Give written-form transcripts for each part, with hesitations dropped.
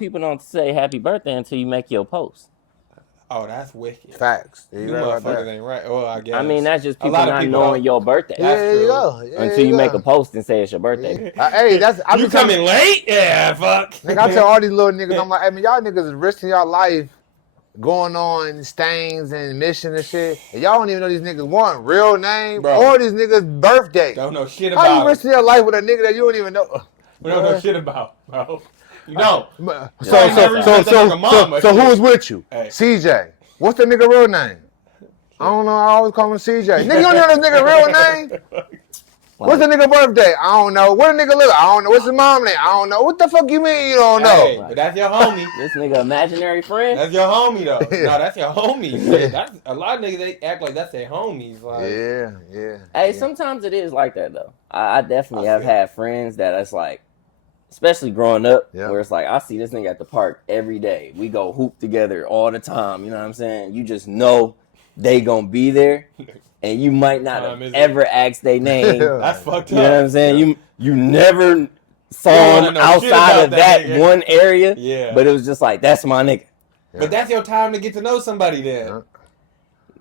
people don't say happy birthday until you make your post. Oh, that's wicked. Facts. You motherfuckers ain't right. Well, I guess. I mean, that's just people not knowing your birthday. There you go. Until you make a post and say it's your birthday. Hey, you coming late? Yeah, fuck. Nigga, I tell all these little niggas, I'm like, hey man, y'all niggas is risking y'all life going on stains and missions and shit. And y'all don't even know these niggas want real name or these niggas' birthday. Don't know shit about. How you risking your life with a nigga that you don't even know? We don't know shit about, bro. You don't. So who was with you? Hey. CJ. What's the nigga real name? I don't know. I always call him CJ. Nigga, you don't know this nigga real name? What's the nigga birthday? I don't know. What the nigga look? I don't know. What's his mom name? I don't know. What the fuck you mean you don't know? But that's your homie. This nigga imaginary friend? That's your homie though. No, that's your homie. That's a lot of niggas. They act like that's their homies. Like, yeah. Hey, sometimes it is like that though. I definitely have had friends that it's like, especially growing up, where it's like, I see this nigga at the park every day. We go hoop together all the time. You know what I'm saying? You just know they gonna be there, and you might not have ever asked their name. That's fucked up. You know what I'm saying? You never saw him outside of that one area. Yeah. But it was just like, that's my nigga. But that's your time to get to know somebody then.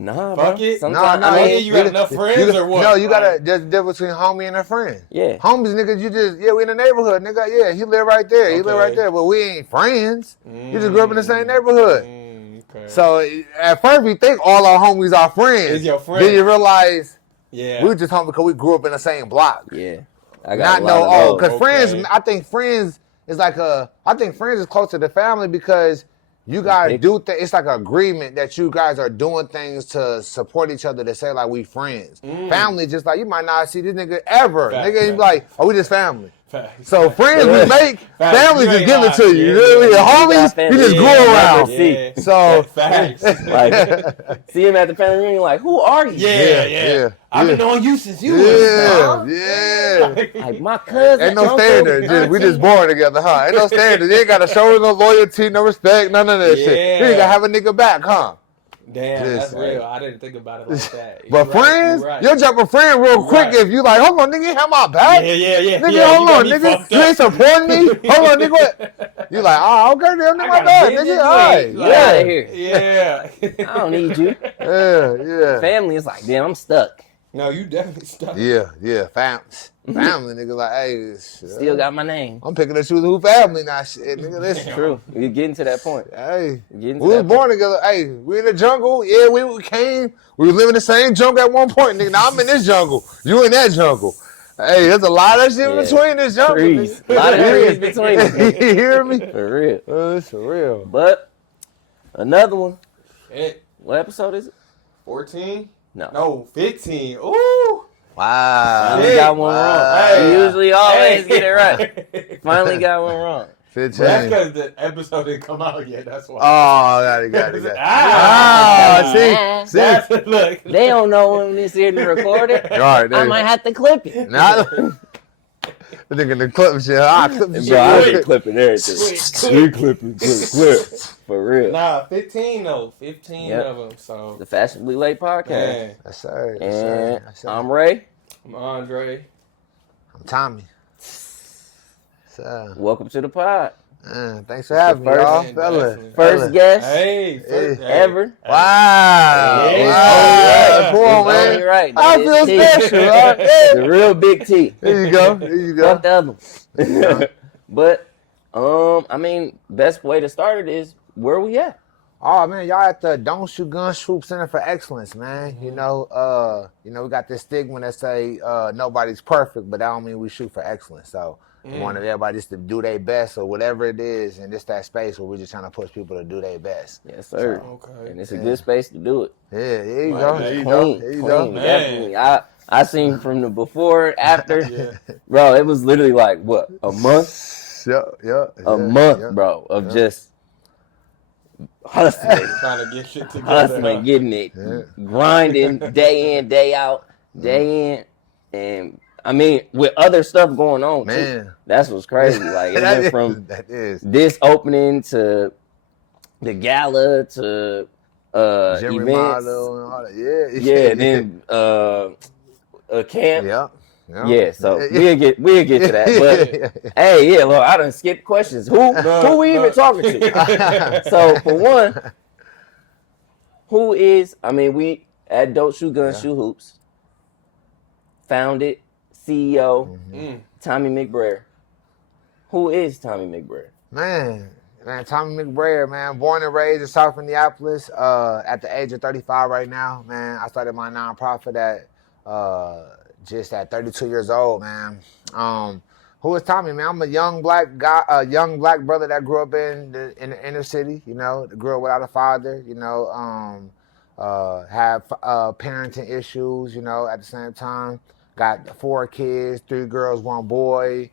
Nah, fuck bro. it. Sometimes, I mean, you got enough friends or what? No, you gotta. There's a difference between homie and a friend. Yeah. Homies, niggas, you just, we in the neighborhood, nigga. Yeah, he live right there. He live right there. But we ain't friends. You just grew up in the same neighborhood. Okay. So at first we think all our homies are friends. Is your friend. Then you realize, we were just homies because we grew up in the same block. Yeah. I got because friends, I think friends is close to the family because you guys do things. It's like an agreement that you guys are doing things to support each other to say like we friends. Family just like you might not see this nigga ever. Nigga like, oh, we just family. So friends we make, family just give it to you. You know what I mean? Homies, you just grew around. So like see him at the family reunion, like, who are you? Yeah. I've been knowing you since you was like my cousin. Ain't no standard. We just born together, huh? Ain't no standard. You ain't gotta show no loyalty, no respect, none of that shit. You ain't gotta have a nigga back, huh? Damn, that's real. I didn't think about it like that. But friends, you'll jump a friend real quick if you like, hold on, nigga, you have my back? Yeah. Nigga, hold on, nigga. You ain't supporting me? Hold on, nigga, what? You like, oh, okay, then, nigga, my bad, nigga. All right. Get out of here. Yeah. I don't need you. Yeah. Family is like, damn, I'm stuck. No, you definitely stuck. Yeah. Family, nigga, like, hey. Still got my name. I'm picking and choosing who family now, shit, nigga. Listen. True. We're getting to that point. Hey. We was born together. Hey, we in the jungle. Yeah, we came. We was living in the same jungle at one point, nigga. Now I'm in this jungle. You in that jungle. Hey, there's a lot of shit between this jungle. Trees. A lot of trees between us. You hear me? For real. It's for real. But another one. What episode is it? 14? No, 15. Ooh. Wow. Finally got one wrong. You usually always get it right. Finally got one wrong. 15. That's because the episode didn't come out yet. That's why. Oh, got it. See. Look. They don't know when this here to record it. Right, I might have to clip it. The nigga the clip shit. Clip the shit. Bro, I be clipping everything. We clipping, clip. For real. Nah, 15 though. 15 of them. So the Fashionably Late Podcast. Man. That's right. And I'm Ray. I'm Andre. I'm Tommy. Welcome to the pod. Thanks for having me, y'all. First guest ever. Wow. Come on, man. Right. I feel special. The real big T. There you go. Fuck the other one. But, I mean, best way to start it is, where we at? Oh man, y'all at the Don't Shoot Gun Swoop Center for Excellence, man. You know, we got this stigma that say nobody's perfect, but that don't mean we shoot for excellence. So we wanted everybody just to do their best or whatever it is, and just that space where we're just trying to push people to do their best. Yes, sir. So, okay. And it's a good space to do it. Yeah, there you go. There you clean, go. Definitely. I seen from the before, after, bro, it was literally like, what, a month? A month, bro, of just hustling. Trying to get shit together. Getting it, grinding day in, day out, and I mean, with other stuff going on, man, too. That's what's crazy. Like, it went from this opening to the gala to events. Model and all that. Then a camp. Yeah, so we'll get to that. But hey, yeah, look, I done skipped questions. Who we even talking to? So for one, who is? I mean, we at Don't Shoot Guns Shoot Hoops. Founded CEO Tommy McBrayer. Who is Tommy McBrayer? Man, Tommy McBrayer, man, born and raised in South Minneapolis. At the age of 35 right now, man, I started my nonprofit just at 32 years old, man. Who is Tommy, man? I'm a young black guy, a young black brother that grew up in the inner city. You know, grew up without a father. You know, have parenting issues. You know, at the same time, got 4 kids, 3 girls, 1 boy.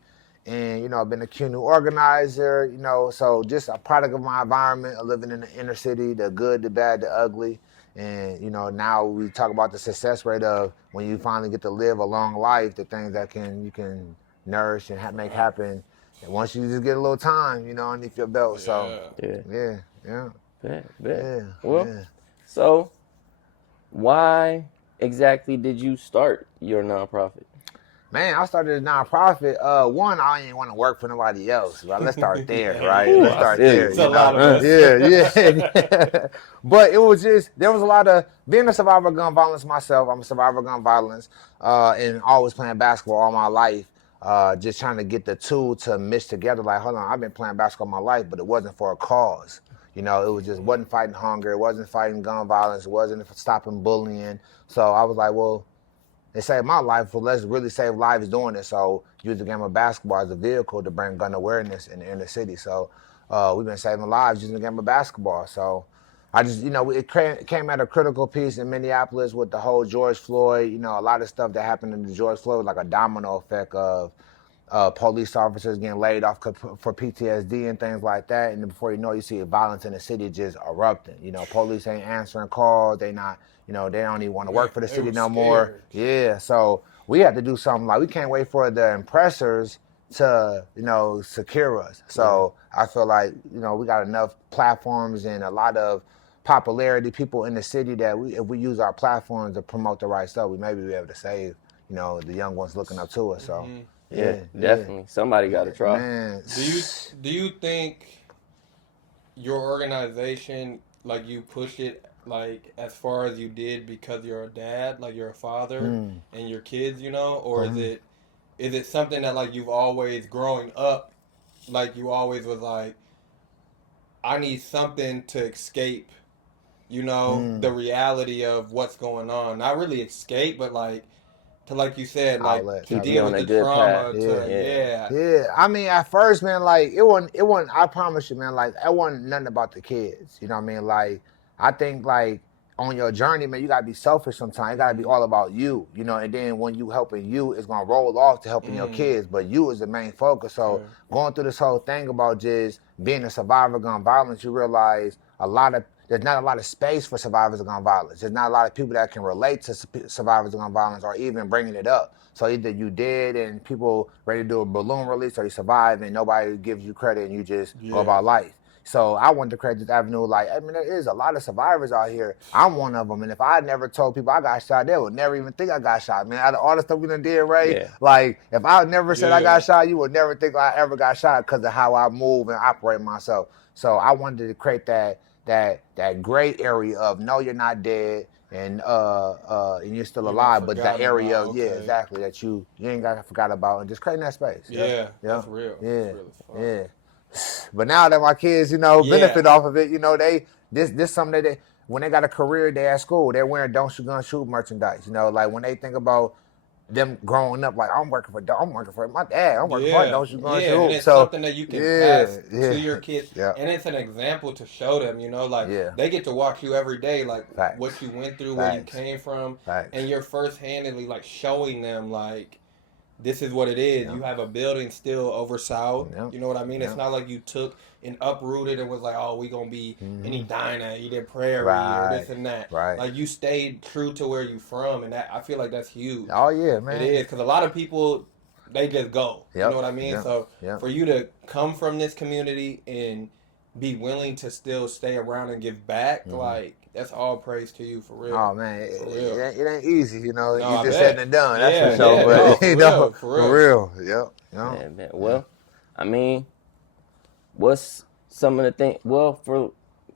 And, you know, I've been a CUNY organizer, you know, so just a product of my environment of living in the inner city, the good, the bad, the ugly. And, you know, now we talk about the success rate of when you finally get to live a long life, the things that you can nourish and make happen. And once you just get a little time, you know, underneath your belt. So, yeah. Well, so why exactly did you start your nonprofit? Man, I started a nonprofit. One, I didn't want to work for nobody else. Right? Let's start there, right? Let's start there. It's a lot of us. Yeah. But it was just, there was a lot of, being a survivor of gun violence myself, I'm a survivor of gun violence, and always playing basketball all my life, just trying to get the two to mix together. Like, hold on, I've been playing basketball my life, but it wasn't for a cause. You know, it was just, wasn't fighting hunger, it wasn't fighting gun violence, it wasn't stopping bullying. So I was like, well, it saved my life, so let's really save lives doing it. So use the game of basketball as a vehicle to bring gun awareness in the inner city. So we've been saving lives using the game of basketball. So I just, you know, it came at a critical piece in Minneapolis with the whole George Floyd, you know, a lot of stuff that happened in the George Floyd was like a domino effect of police officers getting laid off for PTSD and things like that. And before you know it, you see violence in the city just erupting. You know, police ain't answering calls. They not, you know, they don't even want to work for the city no more. Yeah, so we had to do something like, we can't wait for the oppressors to, you know, secure us. So I feel like, you know, we got enough platforms and a lot of popularity, people in the city that if we use our platforms to promote the right stuff, we may be able to save, you know, the young ones looking up to us. So. Yeah, definitely. Somebody got to try. Man. Do you think your organization, like, you push it like as far as you did because you're a dad, like you're a father and your kids, you know, or is it something that like you've always growing up, like you always was like, I need something to escape, you know, the reality of what's going on. Not really escape, but like, to, like you said, like outlet, to deal with the trauma. Yeah. I mean, at first, man, like it wasn't. I promise you, man, like it wasn't nothing about the kids. You know what I mean? Like I think, like on your journey, man, you gotta be selfish sometimes. It gotta be all about you. You know, and then when you helping you, it's gonna roll off to helping your kids. But you is the main focus. So going through this whole thing about just being a survivor of gun violence, you realize there's not a lot of space for survivors of gun violence. There's not a lot of people that can relate to survivors of gun violence or even bringing it up. So either you did and people ready to do a balloon release, or you survive and nobody gives you credit and you just go about life. So I wanted to create this avenue. Like, I mean, there is a lot of survivors out here. I'm one of them. And if I never told people I got shot, they would never even think I got shot. Man, out of all the stuff we done did, Ray, like, if I never said I got shot, you would never think I ever got shot because of how I move and operate myself. So I wanted to create that gray area of no, you're not dead, and you're still alive, but that area, exactly, that you ain't got forgot about, and just creating that space. That's real. That's really fun. But now that my kids, you know, benefit off of it, you know, this something that when they got a career day at school, they're wearing Don't Shoot Gun Shoot merchandise. You know, like when they think about them growing up, like I'm working for my dad. I'm working for Don't Shoot Gun Shoot. And it's something that you can pass to your kids, and it's an example to show them. You know, like they get to watch you every day, like what you went through, where you came from, and you're first-handedly like showing them like this is what it is. You have a building still over South. You know what I mean? It's not like you took and uprooted and was like, oh, we gonna be any diner, Eden Prairie, or this and that. Like you stayed true to where you from, and that I feel like that's huge. Oh yeah, man. It is, because a lot of people, they just go. You know what I mean? So for you to come from this community and be willing to still stay around and give back, like, that's all praise to you, for real. Oh, man, it ain't easy, you know. No, Easier said than done, that's for sure. Yeah, but, no, for real. Yep. Man. Well, I mean, what's some of the things? Well, for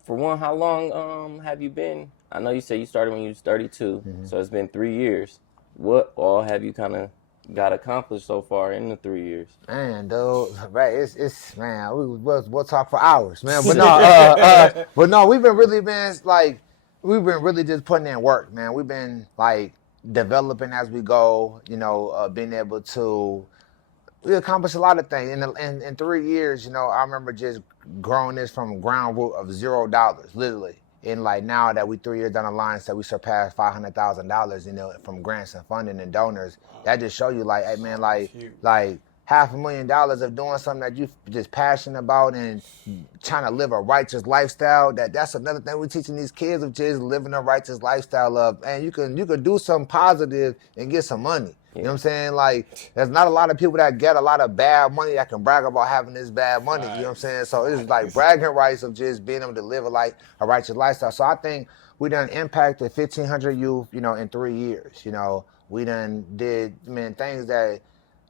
one, how long have you been? I know you said you started when you was 32, so it's been 3 years. What all have you kind of got accomplished so far in the 3 years? Man, dude, right? It's man. We'll talk for hours, man. But no, we've been really just putting in work, man. We've been like developing as we go. You know, being able to. We accomplished a lot of things in 3 years. You know, I remember just growing this from ground root of $0, literally. And like now that we 3 years down the line, said we surpassed $500,000, you know, from grants and funding and donors. That just show you, like, hey man, like $500,000 of doing something that you just passionate about and trying to live a righteous lifestyle. That's another thing we're teaching these kids of just living a righteous lifestyle of, and you can do something positive and get some money. You know what I'm saying? Like, there's not a lot of people that get a lot of bad money that can brag about having this bad money. You know what I'm saying? So it's like bragging rights of just being able to live a righteous lifestyle. So I think we done impacted 1,500 youth, you know, in 3 years. You know, we done did, things that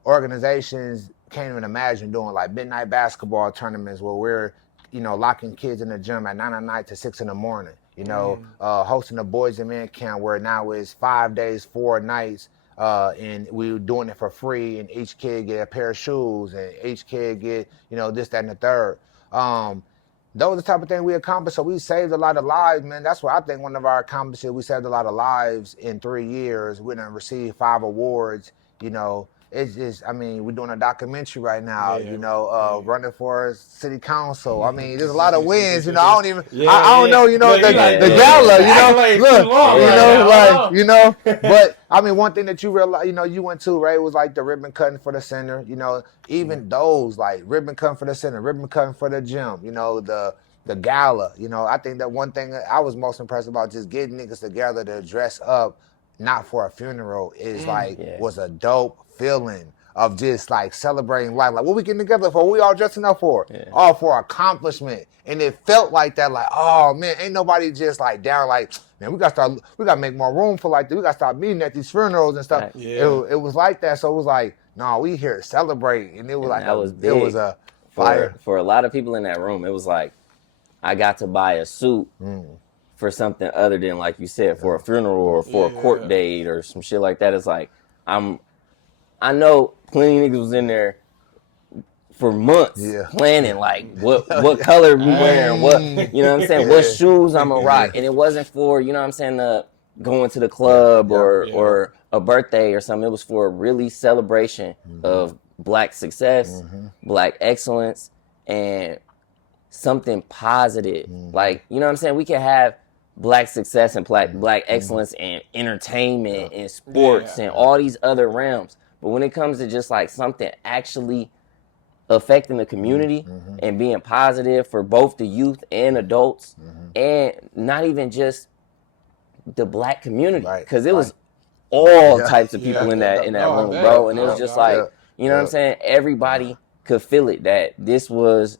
organizations can't even imagine doing, like midnight basketball tournaments where we're, you know, locking kids in the gym at 9 at night to 6 in the morning. You know, hosting a boys and men camp where now it's 5 days, 4 nights. And we were doing it for free, and each kid get a pair of shoes, and each kid get, you know, this, that, and the third. Those are the type of things we accomplished. So we saved a lot of lives, man. That's what I think one of our accomplishments. We saved a lot of lives in 3 years. We done received 5 awards. You know, it's just, we're doing a documentary right now, running for city council. There's a lot of wins, you know. I don't know, you know, the gala, you know, but one thing that you realize, you know, you went to, right, was like the ribbon cutting for the center, you know, even those, like ribbon cutting for the center, ribbon cutting for the gym, you know, the gala, you know. I think that one thing I was most impressed about, just getting niggas together to dress up, not for a funeral, is was a dope feeling of just like celebrating life. Like, what we getting together for? What we all dressing up for? All for accomplishment. And it felt like that, like, oh man, ain't nobody just like down, like, man, we gotta make more room for like this. We gotta start meeting at these funerals and stuff. It was like that. So it was like, no, we here to celebrate. And it was like, it was a fire. For a lot of people in that room, it was like, I got to buy a suit for something other than, like you said, for a funeral or for a court date or some shit like that. It's like, I know plenty of niggas was in there for months planning, like, what color we wearing, what, you know what I'm saying, what shoes I'm gonna rock. And it wasn't for, you know what I'm saying, going to the club or a birthday or something. It was for a really celebration of Black success, Black excellence, and something positive. Like, you know what I'm saying, we can have Black success and Black excellence and entertainment and sports and all these other realms. But when it comes to just like something actually affecting the community and being positive for both the youth and adults, and not even just the Black community, because it was all types of people in that room, bro. And it was just like, you know what I'm saying? Everybody could feel it, that this was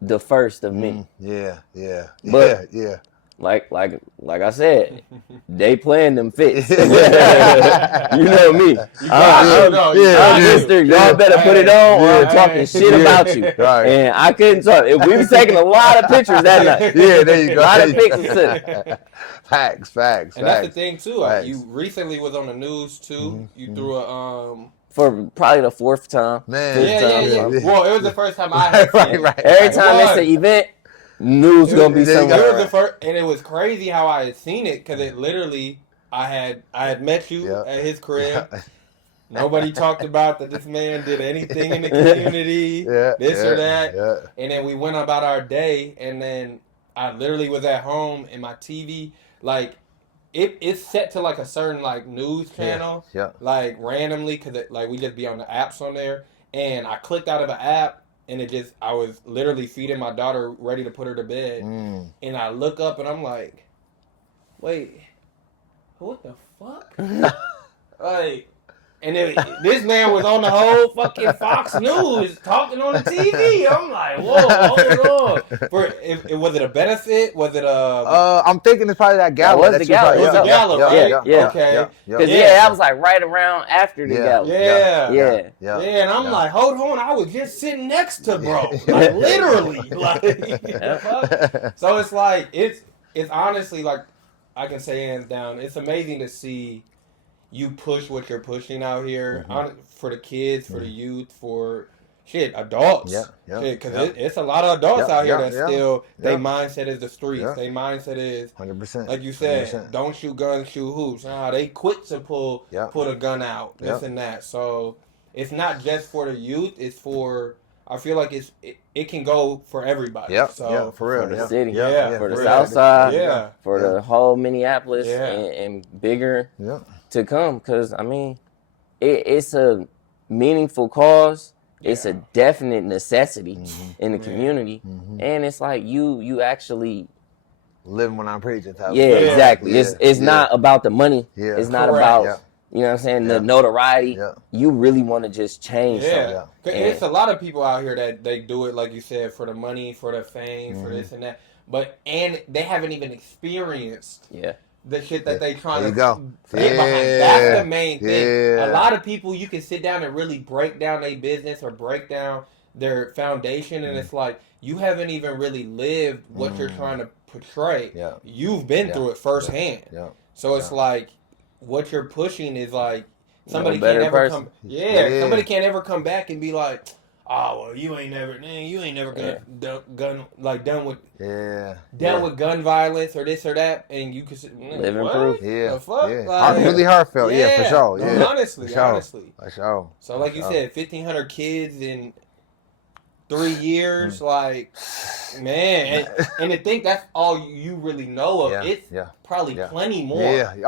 the first of many. But like I said, they playing them fits. You know me. Mister, y'all better put it on or I'm talking shit about you. And I couldn't talk. We was taking a lot of pictures that night. Yeah, there you go. A lot of pictures. Facts. And that's the thing too. You recently was on the news too. You threw a for probably the 4th time. Man. Yeah. Well, it was the first time I had seen it. Every time it's an event, news gonna be somewhere. It was the first, and it was crazy how I had seen it, because it literally, I had met you at his crib. Nobody talked about that this man did anything in the community, or that. And then we went about our day, and then I literally was at home, and my TV, like, it's set to like a certain like news channel, like randomly, because like we just be on the apps on there, and I clicked out of the app. And I was literally feeding my daughter, ready to put her to bed. And I look up and I'm like, wait, what the fuck? Like, And this man was on the whole fucking Fox News talking on the TV. I'm like, whoa, hold on. Was it a benefit? Was it a... I'm thinking it's probably that gala. That was the gala. It was a gala, right? Yeah. Okay. Because, that was like right around after the gala. Yeah. And I'm like, hold on. I was just sitting next to bro. Like, literally. Like, so it's like, it's honestly, like, I can say hands down, it's amazing to see you push what you're pushing out here for the kids, for the youth, for adults. Because it's a lot of adults out here that still, their mindset is the streets. Their mindset is 100%. Like you said, 100%. Don't shoot guns, shoot hoops. Nah, they quit to pull a gun out, this and that. So it's not just for the youth, it's for, I feel like it can go for everybody. So for real. For the city, for the real. South Side, for the whole Minneapolis and bigger to come. Because, I mean, it's a meaningful cause. It's a definite necessity in the community. And it's like you actually... living when I'm preaching. Exactly. It's not about the money. It's not about... You know what I'm saying? The notoriety. You really want to just change something. It's a lot of people out here that they do it, like you said, for the money, for the fame, for this and that. And they haven't even experienced the shit that they trying to get behind. That's the main thing. A lot of people, you can sit down and really break down their business or break down their foundation, and it's like, you haven't even really lived what you're trying to portray. You've been through it firsthand. So it's like, what you're pushing is like, somebody can't ever come. Somebody can't ever come back and be like, oh, well, you ain't never done with gun violence or this or that, and you could live in proof. The fuck? Like, really heartfelt. For sure. Honestly. For sure. So like you said, 1,500 kids in 3 years, like, man, and to think that's all you really know of, it's probably plenty more. It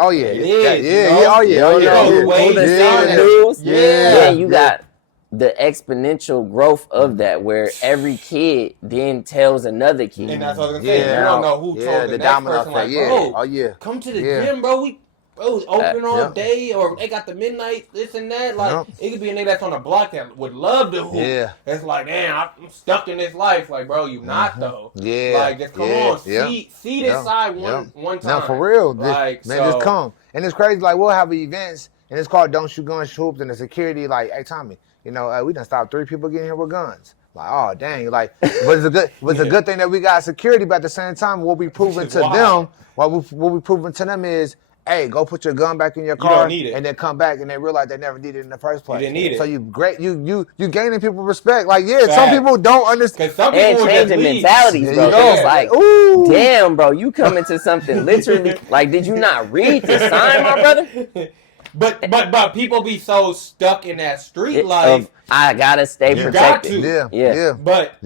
is. You got the exponential growth of that, where every kid then tells another kid. And that's what I was gonna say. You don't know who told the next person, like, bro, come to the gym, bro. It's open all day, or they got the midnight, this and that. Like, it could be a nigga that's on a block that would love to hoop. It's like, damn, I'm stuck in this life. Like, bro, you not though. Like, just come on, see this side one time. No, for real. Like, man, just come. And it's crazy. Like, we'll have events, and it's called Don't Shoot Guns, Shoot Hoops, and the security like, hey, Tommy, we done stopped 3 people getting here with guns. Like, oh dang, like, but it's a good thing that we got security. But at the same time, what we proving to them, what we proving to them is, hey, go put your gun back in your car, and then come back, and they realize they never needed it in the first place. You didn't need it. So you gaining people respect. Like, some people don't understand. Some people and changing mentalities, bro. It's like, ooh, damn, bro, you come into something literally. Like, did you not read the sign, my brother? But people be so stuck in that street life. I gotta stay protected. But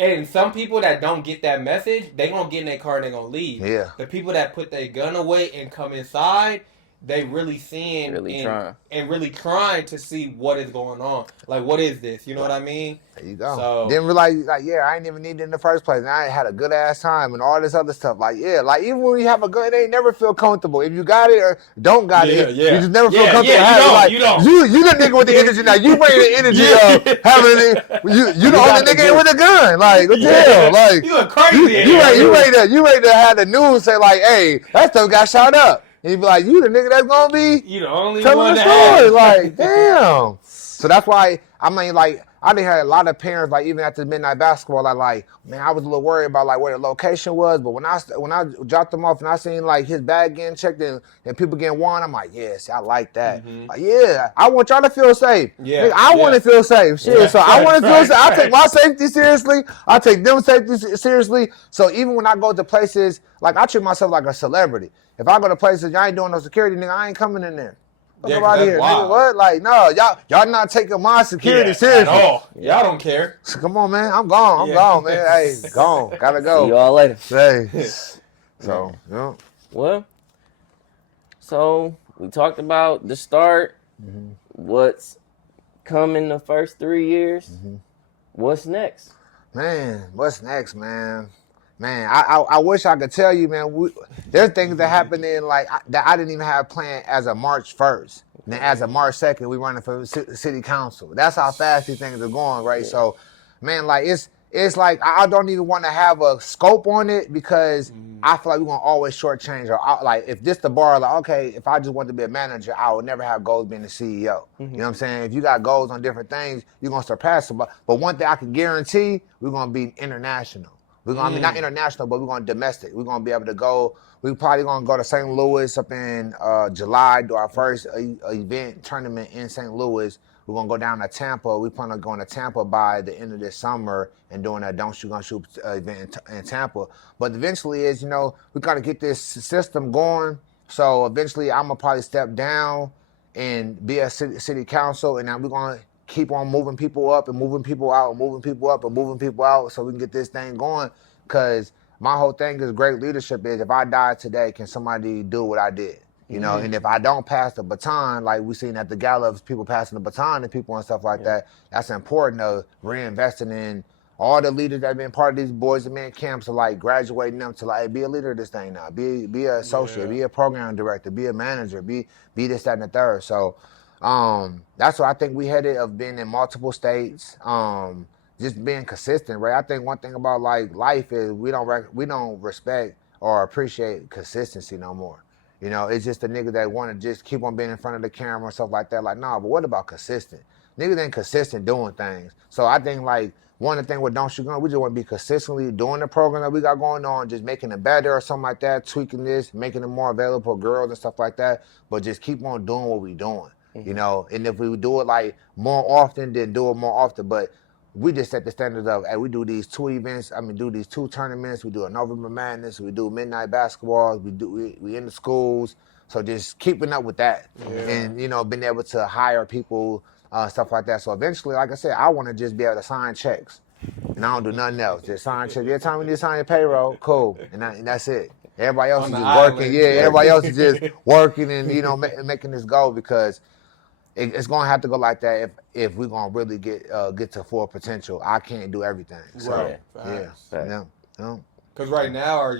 and some people that don't get that message, they gonna get in their car and they gonna leave. The people that put their gun away and come inside, they really seeing and really trying to see what is going on. Like, what is this? You know what I mean? There you go. So, didn't realize, like, I ain't even need it in the first place. And I had a good ass time and all this other stuff. Like, like, even when you have a gun, it ain't never feel comfortable. If you got it or don't got it, you just never feel comfortable. You don't. You the nigga with the energy now. You bring the energy of having it. You the only nigga with a gun. Like, what the hell? Like, you look crazy. You ready to have the news say, like, hey, that stuff got shot up. And you be like, you the nigga that's gonna be you the only telling one the story. Like, damn. So that's why, I mean, like, I didn't have a lot of parents, like, even after midnight basketball, like, man, I was a little worried about, like, where the location was. But when I dropped them off and I seen, like, his bag getting checked and people getting won, I'm like, yes, I like that. Like, I want y'all to feel safe. Nigga, I want to feel safe. Shit, so I want to feel safe. I take my safety seriously. I take them safety seriously. So even when I go to places, like, I treat myself like a celebrity. If I go to places, y'all ain't doing no security, nigga, I ain't coming in there. Fuck about here, nigga. What? Like, no, y'all not taking my security seriously. At all. Y'all don't care. So, come on, man. I'm gone. I'm gone, man. Hey, gone. Gotta go. See you all later. Hey. So, yeah. Well, so we talked about the start, what's coming the first 3 years. What's next? Man, what's next, man? Man, I wish I could tell you, man. There's things that happened in that I didn't even have planned as of March 1st. And then as of March 2nd, we running for city council. That's how fast these things are going, right? Yeah. So, man, like it's like I don't even want to have a scope on it because I feel like we're gonna always shortchange. Or like if this the bar, like okay, if I just want to be a manager, I would never have goals being the CEO. Mm-hmm. You know what I'm saying? If you got goals on different things, you're gonna surpass them. But one thing I can guarantee, we're gonna be international. We're gonna be not international, but we're gonna domestic. We're gonna be able to go. We're probably gonna go to St. Louis up in July, do our first event tournament in St. Louis. We're gonna go down to Tampa. We plan on going to Tampa by the end of this summer and doing a Don't Shoot Gonna Shoot event in Tampa. But eventually, we gotta get this system going. So eventually, I'm gonna probably step down and be a city council, and then we're gonna keep on moving people up and moving people out and moving people up and moving people out so we can get this thing going. Because my whole thing is great leadership is if I die today, can somebody do what I did? You know, and if I don't pass the baton, like we seen at the gala of people passing the baton to people and stuff like that, that's important of reinvesting in all the leaders that have been part of these boys and men camps, to like graduating them to like, hey, be a leader of this thing now, be an associate, be a program director, be a manager, be this, that, and the third. So that's what I think we headed of being in multiple states, just being consistent, right? I think one thing about like life is we don't respect or appreciate consistency no more. You know, it's just the niggas that want to just keep on being in front of the camera and stuff like that. Like, nah, but what about consistent? Niggas ain't consistent doing things. So I think like one of the things with Don't Shoot Gun, we just want to be consistently doing the program that we got going on, just making it better or something like that, tweaking this, making it more available for girls and stuff like that. But just keep on doing what we doing, you know. And if we do it like more often, then do it more often. But we just set the standards of, hey, we do these 2 events. Do these 2 tournaments. We do a November Madness. We do midnight basketball. We in the schools. So just keeping up with that, and you know, being able to hire people, stuff like that. So eventually, like I said, I want to just be able to sign checks, and I don't do nothing else. Just sign checks. Every time we need to sign your payroll, cool, and that's it. Everybody else is just working. Yeah, everybody else is just working and you know making this go because. It's gonna have to go like that if we're gonna really get to full potential. I can't do everything. So yeah. Because right now,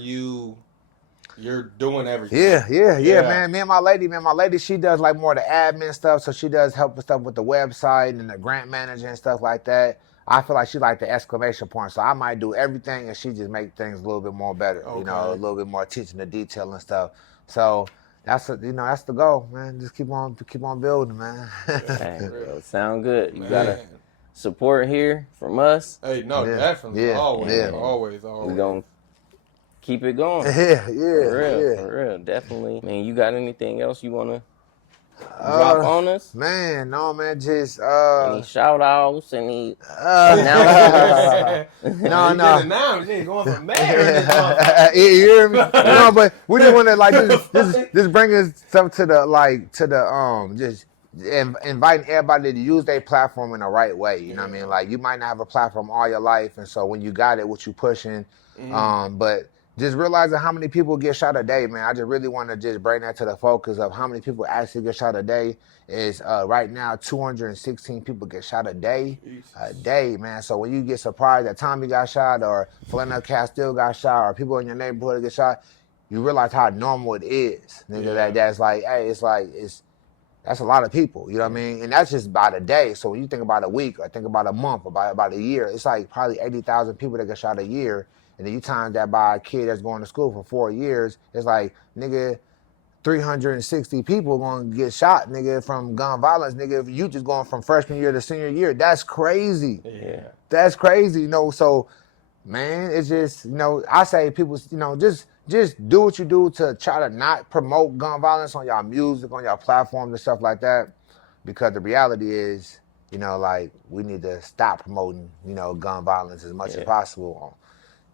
you're doing everything. Yeah, man. Me and my lady, she does like more of the admin stuff. So she does help with stuff with the website and the grant manager and stuff like that. I feel like she like the exclamation point. So I might do everything and she just make things a little bit more better. Okay. You know, a little bit more attention to detail and stuff. So. That's the goal, man. Just keep on building, man. Hey, bro, sound good. You gotta support here from us. Hey, no, definitely, always. We gonna keep it going. For real, definitely. Man, you got anything else you wanna drop on us? Man, no, man, just any shout outs, any announcements? No. Now you going from there. You hear me? No, but we just want to like just bring us stuff to the just inviting everybody to use their platform in the right way. You know what I mean? Like you might not have a platform all your life, and so when you got it, what you pushing, but. Just realizing how many people get shot a day, man. I just really want to just bring that to the focus of how many people actually get shot a day. Is right now 216 people get shot a day, man. So when you get surprised that Tommy got shot or Flannel Castile got shot or people in your neighborhood get shot, you realize how normal it is. Nigga, that's like, hey, that's a lot of people, you know what I mean? And that's just about a day. So when you think about a week or think about a month or about a year, it's like probably 80,000 people that get shot a year. And then you times that by a kid that's going to school for 4 years, it's like, nigga, 360 people going to get shot, nigga, from gun violence, nigga. If you just going from freshman year to senior year, that's crazy. Yeah. That's crazy, you know. So, man, it's just, you know, I say people, you know, just do what you do to try to not promote gun violence on y'all music, on y'all platforms and stuff like that. Because the reality is, you know, like, we need to stop promoting, you know, gun violence as much as possible.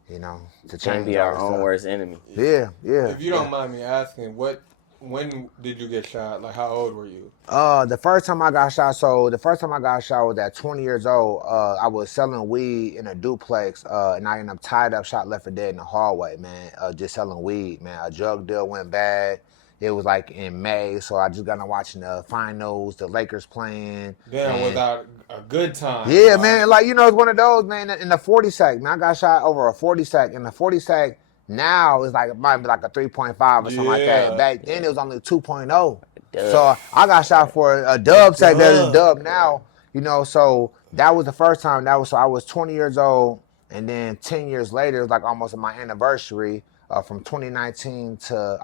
You know, to change be our own worst enemy. Yeah. If you don't mind me asking, when did you get shot? Like, how old were you? The first time I got shot was at 20 years old. I was selling weed in a duplex, and I ended up tied up, shot, left for dead in the hallway, man. Just selling weed, man. A drug deal went bad. It was like in May, so I just got to watching the finals, the Lakers playing. Damn, without a good time. Yeah, man. Like, you know, it's one of those, man, in the 40 sack. Man, I got shot over a 40 sack. And the 40 sack now is like, it might be like a 3.5 or something like that. Back then, it was only 2.0. So I got shot for a dub sack. There's a dub now, you know. So that was the first time. So I was 20 years old. And then 10 years later, it was like almost my anniversary from 2010 to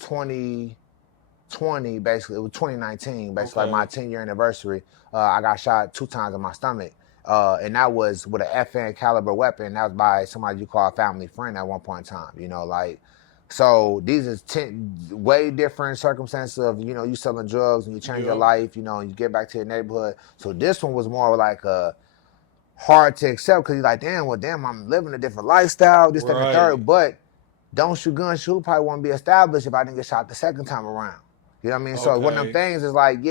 2020, basically. It was 2019, basically like my 10-year anniversary. I got shot 2 times in my stomach. And that was with an FN caliber weapon. That was by somebody you call a family friend at one point in time, you know, like. So these are 10 way different circumstances of, you know, you selling drugs and you change your life, you know, and you get back to your neighborhood. So this one was more like a hard to accept because you're like, damn, I'm living a different lifestyle, this, that, and the third. But don't shoot guns, shoot probably won't be established if I didn't get shot the second time around. You know what I mean? So one of them things is like,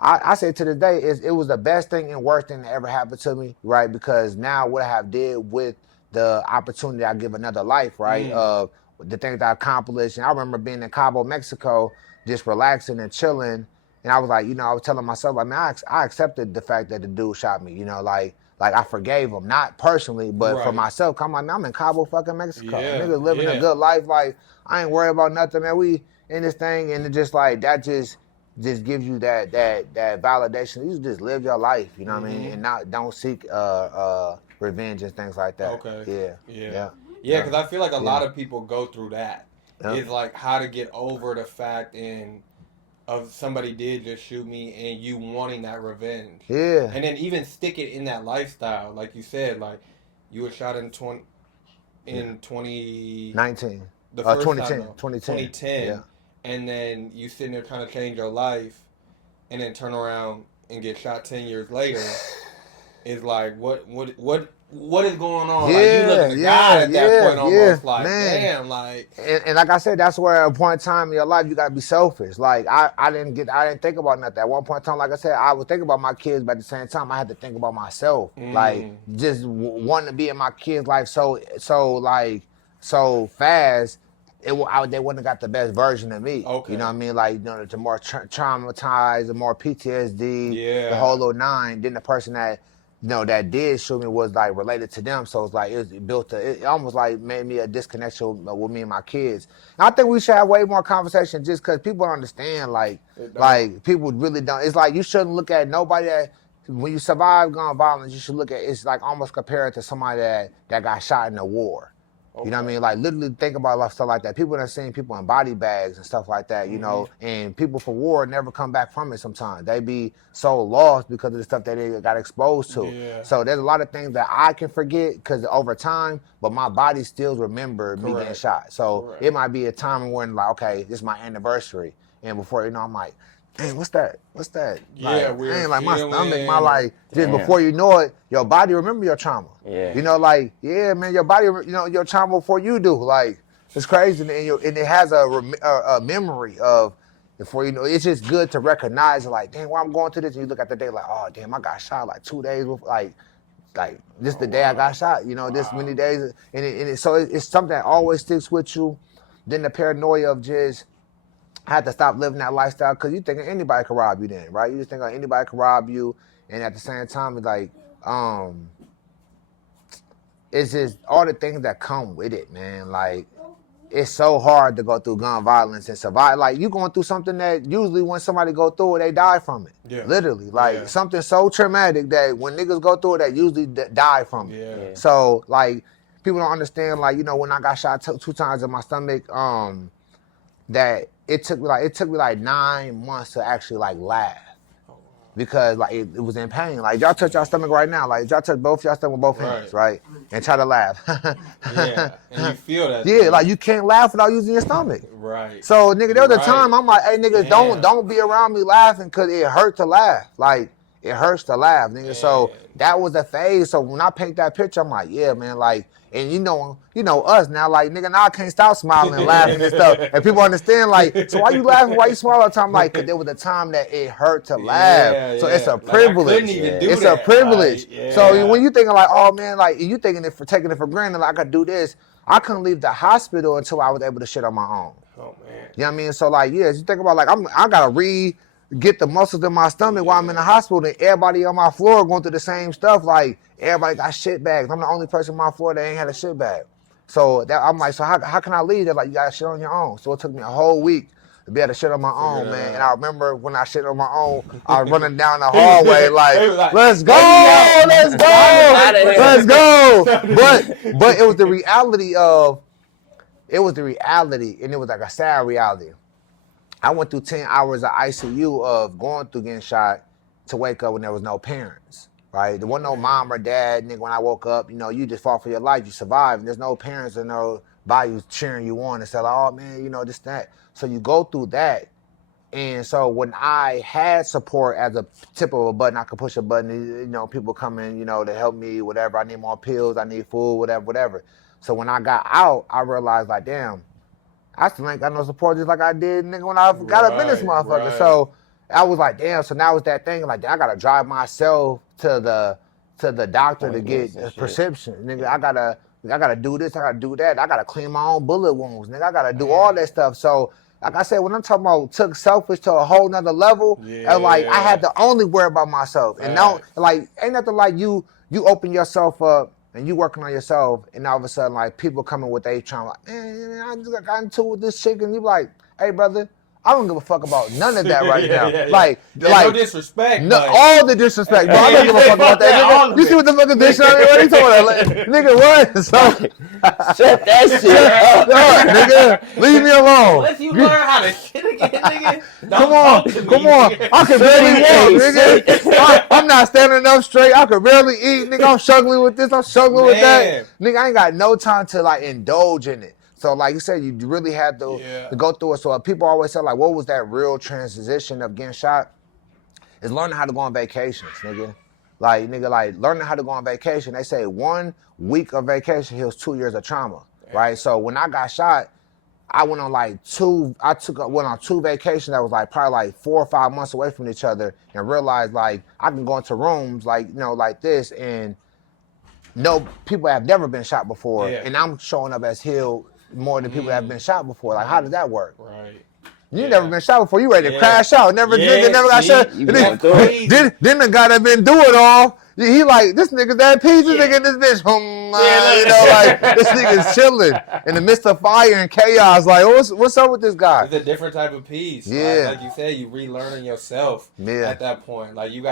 I say to this day, it was the best thing and worst thing that ever happened to me, right? Because now what I have did with the opportunity I give another life, right? The things that I accomplished. And I remember being in Cabo, Mexico, just relaxing and chilling. And I was like, you know, I was telling myself, like, man, I accepted the fact that the dude shot me, you know, like I forgave him, not personally, but for myself. I'm like, man, I'm in Cabo, fucking Mexico. Niggas living a good life. Like, I ain't worried about nothing, man. We in this thing, and it just like, that just gives you that validation. You just live your life, you know what I mean? And don't seek revenge and things like that. Yeah, because I feel like a lot of people go through that. It's like how to get over the fact of somebody did just shoot me and you wanting that revenge. Yeah. And then even stick it in that lifestyle. Like you said, like you were shot in 2019. The first 2010. Time, 2010. Yeah. And then you sitting there trying to change your life and then turn around and get shot 10 years later. It's like, what is going on? Like, you look at the guy at that point almost like, man. Damn, like. And like I said, that's where at a point in time in your life, you got to be selfish. Like, I didn't think about nothing. At one point in time, like I said, I was thinking about my kids, but at the same time, I had to think about myself. Like, just wanting to be in my kids' life so fast. They wouldn't have got the best version of me. Okay. You know what I mean? Like, you know, the more traumatized, the more PTSD, the whole little 9. Then the person that, you know, that did shoot me was like related to them. So it's like, it almost like made me a disconnection with me and my kids. And I think we should have way more conversation just because people don't understand, like people really don't. It's like you shouldn't look at nobody that, when you survive gun violence, you should look at, it's like almost compared to somebody that got shot in a war. Okay. You know what I mean? Like, literally think about stuff like that. People that seen people in body bags and stuff like that, you know, and people for war never come back from it sometimes. They be so lost because of the stuff that they got exposed to. Yeah. So there's a lot of things that I can forget because over time, but my body still remember me getting shot. So it might be a time when, like, okay, this is my anniversary. And before, you know, I'm like, dang, what's that? Yeah, like, weird. Like my stomach, my like, just before you know it, your body remember your trauma. Yeah. You know, like, yeah, man, your body, you know, your trauma before you do. Like, it's crazy, and it has a memory of before you know. It's just good to recognize, like, damn, why I'm going through this, and you look at the day, like, oh, damn, I got shot like 2 days before, like this the day I got shot. You know, this many days, so it's something that always sticks with you. Then the paranoia of just. I had to stop living that lifestyle because you thinking anybody could rob you then, right? You just think like anybody could rob you, and at the same time, it's like, it's just all the things that come with it, man. Like, it's so hard to go through gun violence and survive. Like, you going through something that usually when somebody go through it, they die from it. Yeah. Literally. Like, something so traumatic that when niggas go through it, they usually die from it. Yeah. So, like, people don't understand, like, you know, when I got shot 2 times in my stomach, that it took me like 9 months to actually like laugh because like it was in pain. Like y'all touch your stomach right now, like y'all touch both y'all stomach with both hands, right? And try to laugh. Yeah, and you feel that. Yeah, like you can't laugh without using your stomach. Right. So nigga, there was a time I'm like, hey niggas, don't be around me laughing because it hurt to laugh. Like it hurts to laugh, nigga. Man. So that was the phase. So when I paint that picture, I'm like, yeah, man, like. And you know us now, like, nigga, now I can't stop smiling and laughing and stuff. And people understand, like, so why you laughing? Why you smile all the time? Like, because there was a time that it hurt to laugh. So it's a privilege. It's a privilege. Like, so when you thinking like, oh, man, like, you taking it for granted, like, I could do this. I couldn't leave the hospital until I was able to shit on my own. Oh man. You know what I mean? So like, yeah, you think about like I gotta get the muscles in my stomach while I'm in the hospital, and everybody on my floor going through the same stuff. Like everybody got shit bags. I'm the only person on my floor that ain't had a shit bag. So I'm like, so how can I leave? They're like, you got to shit on your own. So it took me a whole week to be able to shit on my own, man. And I remember when I shit on my own, I was running down the hallway like, let's go. But it was the reality, and it was like a sad reality. I went through 10 hours of ICU of going through getting shot to wake up when there was no parents. Right, there wasn't no mom or dad. Nigga, when I woke up, you just fought for your life, you survived, and there's no parents or no body cheering you on and say, like, oh man, this, that. So you go through that, and so when I had support as a tip of a button, I could push a button. People come in, to help me, whatever. I need more pills, I need food, whatever. So when I got out, I realized, like, damn, I still ain't got no support just like I did, nigga, when I got up in this motherfucker. Right. So I was like, damn. So now it's that thing, like, I gotta drive myself to the doctor to get a prescription. Nigga, I gotta do this, I gotta do that. I gotta clean my own bullet wounds, nigga. I gotta do all that stuff. So, like I said, when I'm talking about took selfish to a whole nother level, and like I had to only worry about myself. And now, like, ain't nothing like you open yourself up and you working on yourself, and all of a sudden, like, people coming with they trying, like, man, I just got into with this chick, and you like, hey, brother, I don't give a fuck about none of that right now. Like, no disrespect. All the disrespect. Bro, I don't give a fuck about that. Nigga. You see what the fucking dictionary? What are you talking about? Nigga, what? So, shut that shit up. Nigga. Leave me alone. Unless you learn how to shit again, nigga. Come on. I can barely walk, nigga. I'm not standing up straight. I can barely eat, nigga. I'm struggling with this. I'm struggling with that. Nigga, I ain't got no time to, like, indulge in it. So like you said, you really had to go through it. So people always say, like, what was that real transition of getting shot? Is learning how to go on vacations, nigga. Like, learning how to go on vacation. They say 1 week of vacation heals 2 years of trauma, right? So when I got shot, I went on like went on 2 vacations that was like probably like 4 or 5 months away from each other, and realized like I can go into rooms like, like this, and people have never been shot before, and I'm showing up as healed more than people that have been shot before. Like, how did that work? Right. You never been shot before. You ready to crash out. Never got shot. Then the guy that been through it all, he like, this nigga's that piece. This nigga, this bitch, like, this nigga's chilling in the midst of fire and chaos. Like, what's up with this guy? It's a different type of peace. Yeah. Like you said, you relearning yourself at that point. Like, you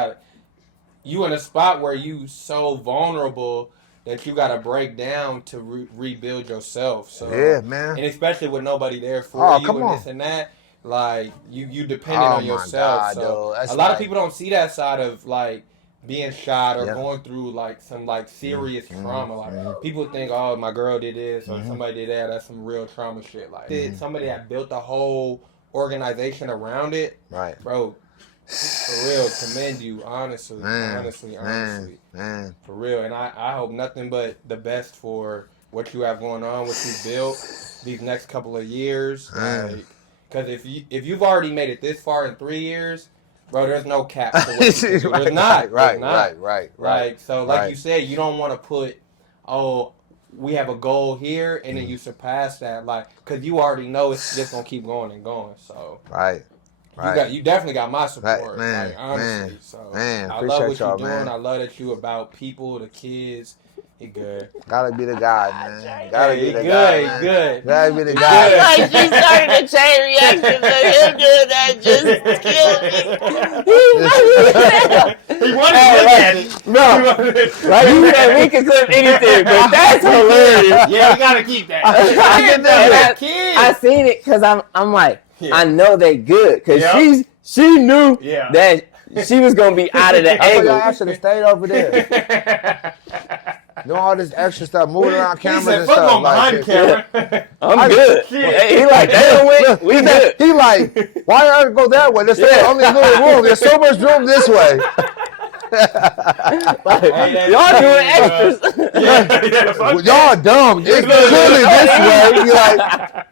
in a spot where you so vulnerable that you gotta break down to rebuild yourself. So man. And especially with nobody there for you and this and that, like you dependent on yourself. God, so a lot of people don't see that side of like being shot or going through like some like serious trauma. Like people think, oh, my girl did this or somebody did that. That's some real trauma shit. Like somebody that built a whole organization around it, right, bro. For real, commend you, honestly, honestly, man. For real, and I hope nothing but the best for what you have going on, what you built these next couple of years. Because if you've already made it this far in 3 years, bro, there's no cap for what you can do. There's not. Right. Like, so, like you said, you don't want to put, we have a goal here, and then you surpass that, like, because you already know it's just gonna keep going and going. So right. You definitely got my support, man, like, honestly. Man, I love what you're doing. Man. I love that you about people, the kids. He good. Gotta be the guy, man. Gotta be the guy, man. Good. Gotta be the guy. Like she started a chain reaction to him doing that just killed me. He wanted to look at it. No. Like you said, we can clip anything, but that's hilarious. Yeah, we gotta keep that. I seen it because I'm like, I know they good because she knew that she was gonna be out of the angle. I should have stayed over there. Doing all this extra stuff, moving around cameras and stuff. Fuck behind the camera. I'm good. He like, they don't win. We good. He like, why do I go that way? There's only a little room. There's so much room this way. Y'all doing extras. Y'all dumb. It's clearly this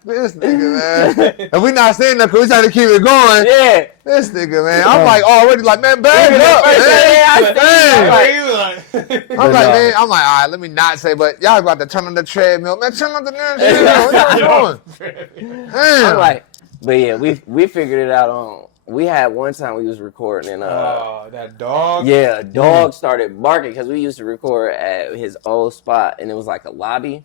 way. This nigga, man. And we not saying that because we trying to keep it going. Yeah. This nigga, man. I'm like already like, man, bag up, man. I'm like, man. I'm like, all right, let me not say, but y'all about to turn on the treadmill. Man, turn on the damn treadmill. What y'all doing? I'm like, but yeah, we figured it out on. We had one time we was recording and that dog. Yeah, a dog started barking because we used to record at his old spot and it was like a lobby,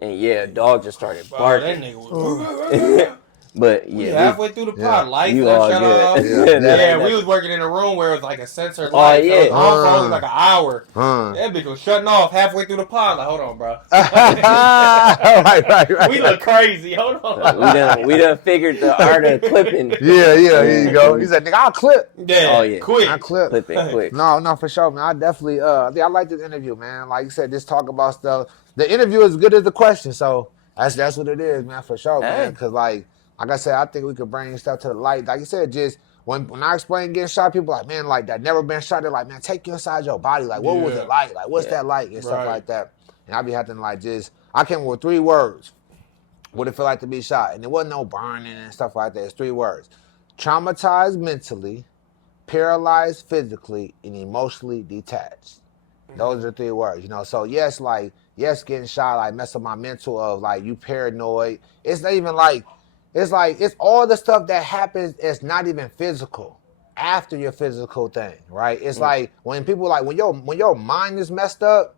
and yeah, a dog just started barking. That nigga was But yeah, we halfway through the pod, lights you that all shut good. off. Yeah, we was working in a room where it was like a sensor light. Oh yeah, so it was like an hour. That bitch was shutting off halfway through the pod. Like, hold on, bro. right. We look crazy. Hold on. We done figured the art of clipping. Yeah, here you go. He said, nigga, I'll clip. Yeah, oh yeah, quick. I'll clip. Clip it quick. No, for sure, man. I definitely, I like this interview, man. Like you said, just talk about stuff. The interview is as good as the question, so that's what it is, man, for sure, man. Because like I said, I think we could bring stuff to the light. Like you said, just when I explain getting shot, people like, man, like that never been shot. They're like, man, take you inside your body. Like, what was it like? Like, what's that like? And stuff like that. And I be having to like I came up with 3 words. What it feel like to be shot? And there wasn't no burning and stuff like that. It's 3 words: traumatized mentally, paralyzed physically, and emotionally detached. Those are the 3 words, you know. So yes, getting shot like mess up my mental of like you paranoid. It's not even like. It's all the stuff that happens. It's not even physical. After your physical thing, right? It's like when people like when your mind is messed up,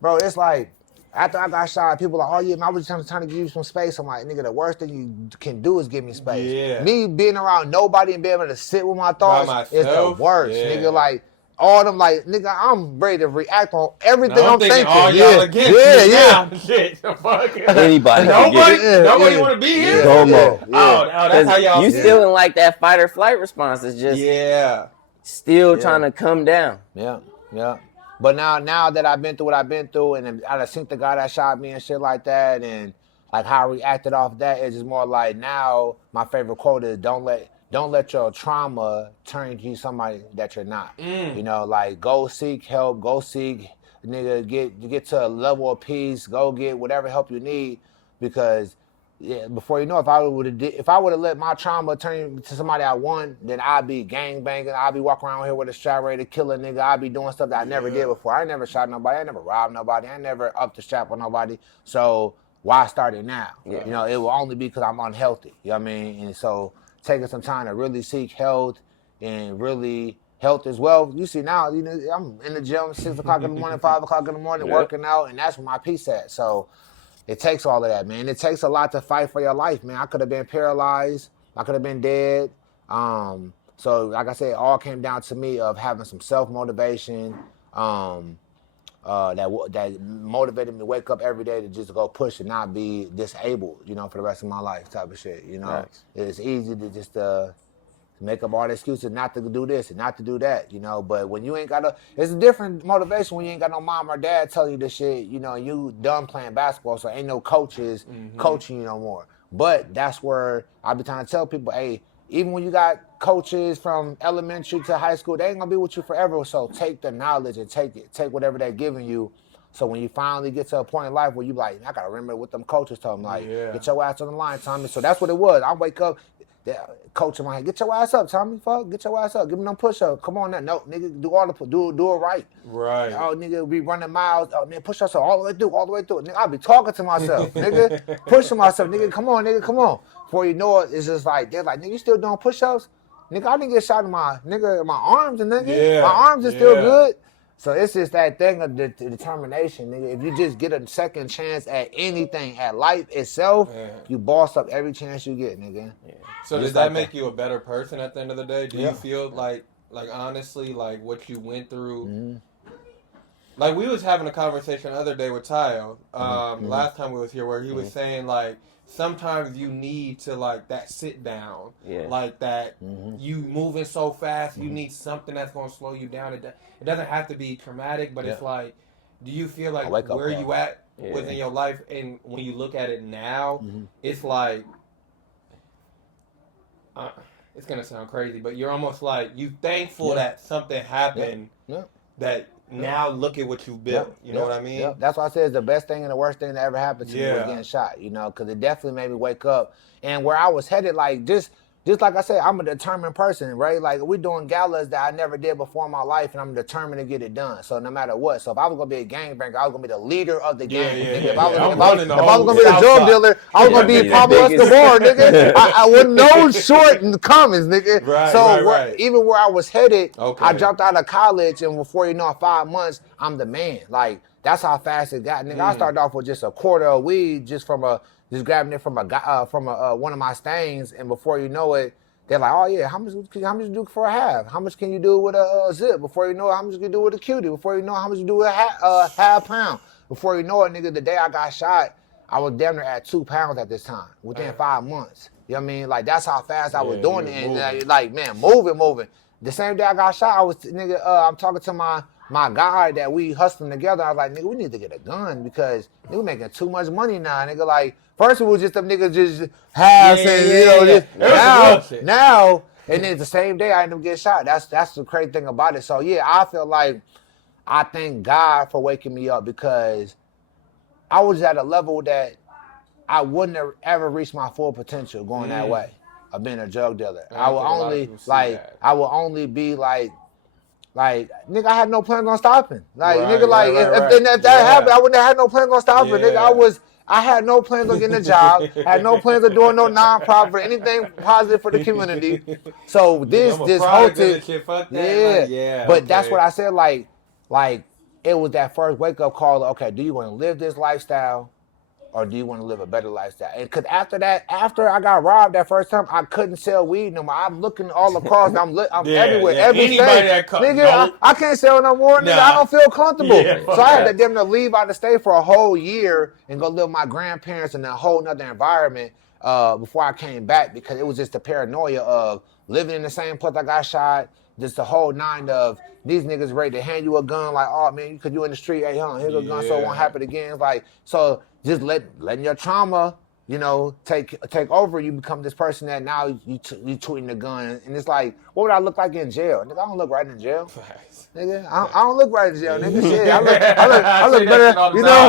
bro. It's like after I got shot, people like, oh yeah, man, I was just trying to give you some space. I'm like, nigga, the worst thing you can do is give me space. Yeah. Me being around nobody and being able to sit with my thoughts is the worst, nigga. Like. All them like, nigga, I'm ready to react on everything I'm thinking. All y'all against Shit. Anybody. Nobody want to be here. Oh, that's how y'all. You still in like that fight or flight response? It's just still trying to come down. Yeah. But now that I've been through what I've been through, and I seen the guy that shot me and shit like that, and like how I reacted off that, it's just more like now my favorite quote is don't let your trauma turn you somebody that you're not. You know, like go seek help, nigga, get to a level of peace, go get whatever help you need, because before you know, if I would have let my trauma turn to somebody I want, then I'd be gang banging, I'd be walking around here with a strap ready to kill a nigga, I'd be doing stuff that I never did before. I never shot nobody, I never robbed nobody, I never upped the strap on nobody. So why start it now? You know, it will only be because I'm unhealthy. You know what I mean? And so taking some time to really seek health and really health as well. You see now, you know, I'm in the gym 6 o'clock in the morning, 5 o'clock in the morning, working out, and that's where my peace at. So it takes all of that, man. It takes a lot to fight for your life, man. I could have been paralyzed. I could have been dead. So like I said, it all came down to me of having some self-motivation that motivated me to wake up every day to just go push and not be disabled, you know, for the rest of my life type of shit, you know. Nice. It's easy to just make up all the excuses not to do this and not to do that, you know. But when you ain't got it's a different motivation when you ain't got no mom or dad telling you this shit, you know, you done playing basketball, so ain't no coaches coaching you no more. But that's where I be trying to tell people, hey, even when you got coaches from elementary to high school, they ain't gonna be with you forever. So take the knowledge and take whatever they're giving you. So when you finally get to a point in life where you like, I gotta remember what them coaches told me, like, get your ass on the line, Tommy. So that's what it was. I wake up, coach in my head, get your ass up, Tommy. Fuck, get your ass up. Give me them push-ups. Come on now. No, nigga, do it right. Right. Oh, nigga, be running miles. Oh, nigga, push yourself all the way through. Nigga, I'll be talking to myself, nigga. Pushing myself. Nigga, come on. Before you know it, it's just like, they're like, nigga, you still doing push-ups? Nigga, I didn't get shot in my arms, and nigga, my arms are still good. So it's just that thing of the determination, nigga. If you just get a second chance at anything, at life itself, you boss up every chance you get, nigga. Yeah. So does that make you a better person at the end of the day? Do you feel like honestly, like what you went through? Mm-hmm. Like we was having a conversation the other day with Tayo, last time we was here, where he was saying like, sometimes you need to like that sit down, like that you moving so fast, you need something that's going to slow you down. It doesn't have to be traumatic, but it's like, do you feel like where you at within your life, and when you look at it now, it's like, it's going to sound crazy, but you're almost like, you thankful that something happened that now look at what you've built. You know what I mean? That's why I said it's the best thing and the worst thing that ever happened to me was getting shot, because it definitely made me wake up. And where I was headed, like, just like I said, I'm a determined person, right? Like, we're doing galas that I never did before in my life, and I'm determined to get it done. So no matter what. So if I was going to be a gangbanger, I was going to be the leader of the gang. If I was going to be the drug dealer, I was going to be Pablo Escobar, nigga. I wasn't no short in the comments, nigga. Even where I was headed, I dropped out of college, and before you know, in 5 months, I'm the man. Like, that's how fast it got. Nigga, I started off with just a quarter of weed, just grabbing it from one of my stains, and before you know it, they're like, oh yeah, how much you do for a half? How much can you do with a zip? Before you know it, how much can you do with a cutie? Before you know it, how much you do with a half pound? Before you know it, nigga, the day I got shot, I was damn near at 2 pounds at this time, within 5 months. You know what I mean? Like, that's how fast I was doing it, and like, man, moving. The same day I got shot, I was, nigga, I'm talking to my guy that we hustling together. I was like, nigga, we need to get a gun because nigga making too much money now. Nigga, like, first it was just them niggas just now, and then the same day I ended up getting shot. That's the crazy thing about it. So yeah, I feel like I thank God for waking me up because I was at a level that I wouldn't have ever reached my full potential going that way of being a drug dealer. I would only be like, nigga, I had no plans on stopping. Like, if that happened, I wouldn't have had no plans on stopping. Nigga, I had no plans on getting a job. Had no plans of doing no nonprofit or anything positive for the community. So this whole thing, But that's what I said. Like it was that first wake up call. Okay, do you want to live this lifestyle? Or do you want to live a better lifestyle? And because after I got robbed that first time, I couldn't sell weed no more. I'm looking all across. I'm everywhere. Every state. Nigga, I can't sell no more. Nigga, I don't feel comfortable. So I had to damn near leave out of state for a whole year and go live with my grandparents in a whole nother environment before I came back because it was just the paranoia of living in the same place I got shot. Just the whole nine of these niggas ready to hand you a gun like, oh man, because you in the street, hey, here's a gun so it won't happen again. It's like, so just letting your trauma, take over. You become this person that now you tweeting the gun. And it's like, what would I look like in jail? Nigga, I don't look right in jail. Nigga, I don't look right in jail, nigga. Shit, I look better.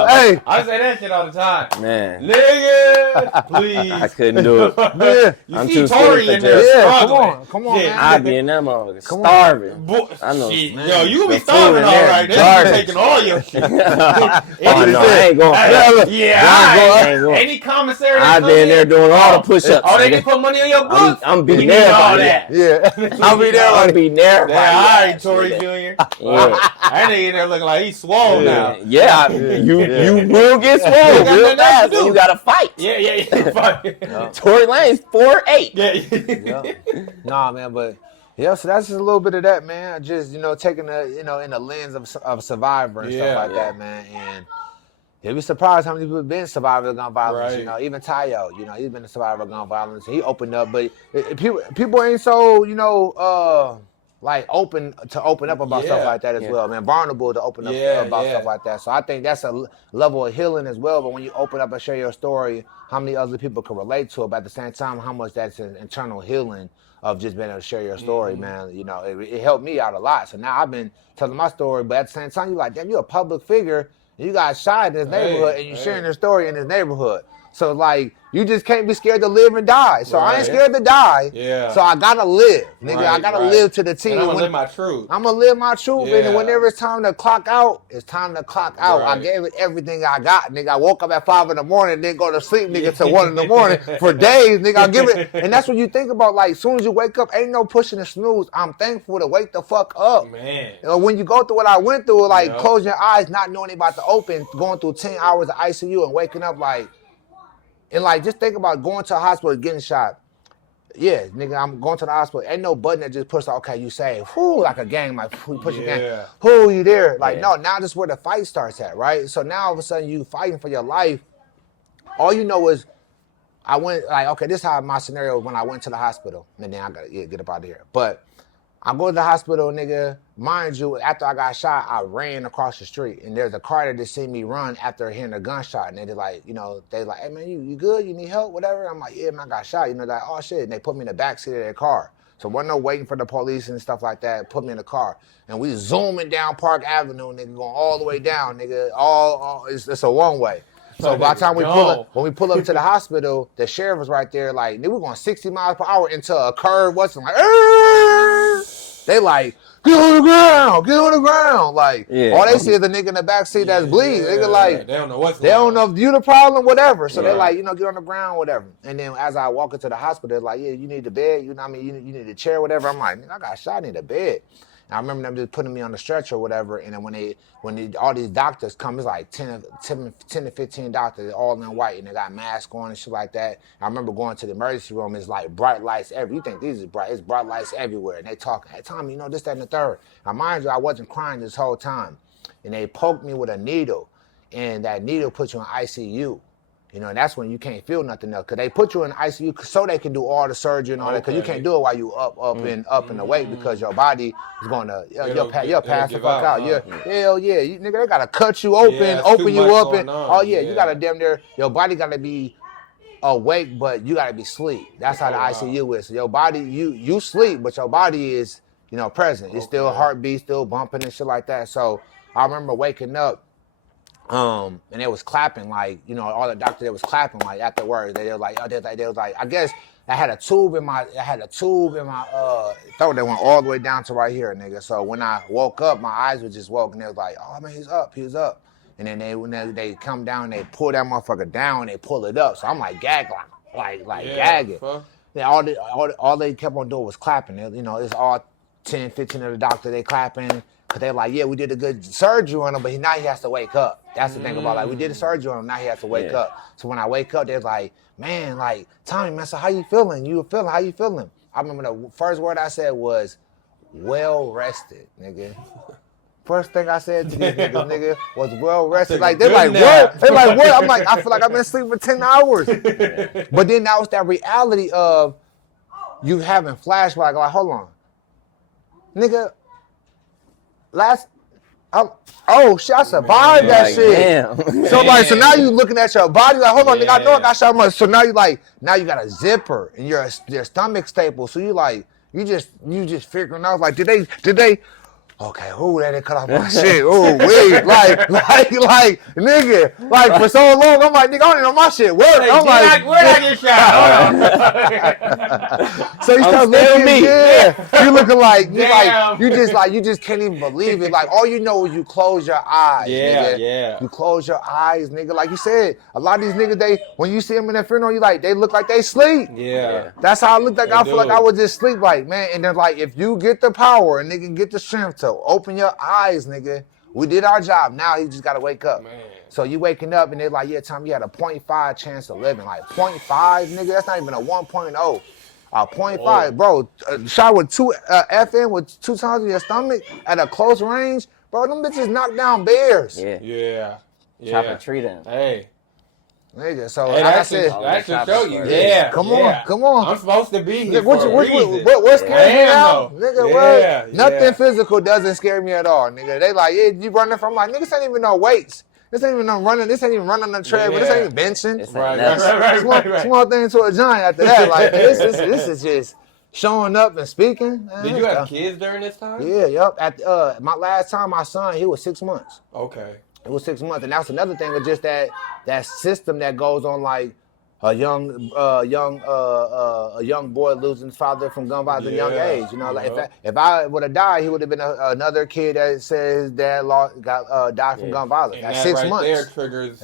Hey. I say that shit all the time. Man. Nigga, please. I couldn't do it. Yeah. I'm too Tory in there struggling. Come on, man. I be in that motherfucker starving. I know. Shit. Yo, you be starving all right. They be taking all your shit. I ain't going. I ain't going. Any commissary? I've been there doing all the push-ups. Oh, they can put money on your books? I'm beating there. All that. Yeah. I'll be there. I'm beating there. All right, Tory Jr. That nigga in there looking like he's swole now. Yeah, you will get swole real fast and you gotta fight. Yeah. Tory Lane's 4'8". Yeah. Nah, man, but so that's just a little bit of that, man. Just taking in the lens of survivor and stuff like that, man. And you'll be surprised how many people have been survivors of gun violence. Right. Even Tayo, he's been a survivor of gun violence. He opened up, but people ain't so open up about stuff like that as well, man. Vulnerable to open up about stuff like that. So I think that's a level of healing as well. But when you open up and share your story, how many other people can relate to it? But at the same time, how much that's an internal healing of just being able to share your story, man. It helped me out a lot. So now I've been telling my story, but at the same time, you're like, damn, you're a public figure. You got shot in this neighborhood, and you're sharing your story in this neighborhood. So, like, you just can't be scared to live and die. So I ain't scared to die. Yeah. So I gotta live, nigga. I gotta live to the T. And I'm gonna live my truth. I'm gonna live my truth, and whenever it's time to clock out, it's time to clock out. I gave it everything I got, nigga. I woke up at 5 in the morning, then go to sleep, nigga, till 1 in the morning for days, nigga. I give it, and that's what you think about. Like, as soon as you wake up, ain't no pushing the snooze. I'm thankful to wake the fuck up, man. When you go through what I went through, like closing your eyes, not knowing they about to open, going through 10 hours of ICU, and waking up like. And like, just think about going to a hospital getting shot. Yeah, nigga, I'm going to the hospital. Ain't no button that just pushes, okay, you say, whoo, like a gang, like, we push a gang. Whoo, you there? Like, no, now this is where the fight starts at, right? So now all of a sudden you fighting for your life. All you know is, I went, like, okay, this is how my scenario was when I went to the hospital. And then I got to get up out of here. But I go to the hospital, nigga. Mind you, after I got shot, I ran across the street. And there's a car that just seen me run after hearing a gunshot. And they like, they like, hey, man, you good? You need help? Whatever. I'm like, yeah, man, I got shot. They're like, oh, shit. And they put me in the back seat of their car. So wasn't no waiting for the police and stuff like that. Put me in the car. And we zooming down Park Avenue, nigga, going all the way down, nigga. It's a one-way. So by the time when we pull up to the hospital, the sheriff was right there, like, nigga, we're going 60 miles per hour into a curve. Wasn't like, they like, get on the ground, get on the ground. Like, all they see is the nigga in the back seat that's bleeding. Nigga like, they don't know what's they don't know if you the problem, whatever. So they're like, get on the ground, whatever. And then as I walk into the hospital, they're like, you need the bed, you know what I mean? You need a chair, whatever. I'm like, I got shot, I need a bed. And I remember them just putting me on the stretcher or whatever. And then when all these doctors come, it's like 10 to 15 doctors, all in white, and they got masks on and shit like that. I remember going to the emergency room, it's like bright lights everywhere. You think these is bright, it's bright lights everywhere. And they talking, hey, Tommy, this, that, and the third. Now, mind you, I wasn't crying this whole time. And they poked me with a needle, and that needle put you in ICU. And that's when you can't feel nothing else. Because they put you in ICU so they can do all the surgery and all that. Because you can't do it while you up and awake because your body is going to, you'll pass the fuck out. Hell yeah. They got to cut you open you up. You got to damn near, your body got to be awake, but you got to be asleep. That's how the ICU is. So your body, you sleep, but your body is, present. It's still heartbeat, still bumping and shit like that. So I remember waking up. And they was clapping, like, all the doctors, they was clapping, like, afterwards. They were like, I guess I had a tube in my throat that went all the way down to right here, nigga. So when I woke up, my eyes were just woke, and they was like, oh, man, he's up. And then when they come down, they pull that motherfucker down, they pull it up. So I'm like gagging. Yeah, all they kept on doing was clapping. It's all 10, 15 of the doctors, they clapping. Because they're like, we did a good surgery on him, but now he has to wake up. That's the thing about, like, we did a surgery on him, now he has to wake up. So when I wake up, they're like, man, like, Tommy, man, so how you feeling? How you feeling? I remember the first word I said was, well rested, nigga. First thing I said to these niggas, nigga, was well rested. Like, they're like, what? They're like, what? I'm like, I feel like I've been asleep for 10 hours. But then that was that reality of you having flashbacks. Like, hold on. Nigga, shit, I survived that shit. Damn. So now you looking at your body like, hold on, nigga, I know I got shot much. So now you got a zipper and your stomach staple. So you just figuring out, like, did they okay, they cut off my shit. Oh, wait, like, nigga, like, for so long, I'm like, nigga, I don't even know my shit work. I'm like, where'd I get shot? So you start looking at me. You looking like, you just can't even believe it. Like, all you know is you close your eyes, nigga. You close your eyes, nigga. Like you said, a lot of these niggas, when you see them in the funeral, they look like they sleep. Yeah. That's how I look like. I feel like I would just sleep, like, man. And then, like, if you get the power and nigga get the strength to open your eyes, nigga. We did our job. Now you just gotta wake up. Man. So you waking up and they're like, Tom, you had a 0.5 chance of living. Like 0.5, nigga, that's not even a 1.0. 0.5, bro. Shot with 2 FN with 2 times in your stomach at a close range, bro. Them bitches knock down bears. Yeah. Chop a tree down. Hey. Nigga, so like I said, that should show you. Come on. I'm supposed to be here. What scares me now? Nigga, what? Nothing physical doesn't scare me at all, nigga. They like, you running from, like, nigga, this ain't even no weights. This ain't even no running. This ain't even running on the treadmill. This ain't benching. Right. Small thing to a giant after that. Like, this is just showing up and speaking. Did you have kids during this time? Yeah, yup. At my last time, my son, he was 6 months. Okay. It was 6 months, and that's another thing of just that system that goes on, like a young boy losing his father from gun violence at a young age. Like if I would have died, he would have been another kid that says his dad died from gun violence. And at that 6 right months. There triggers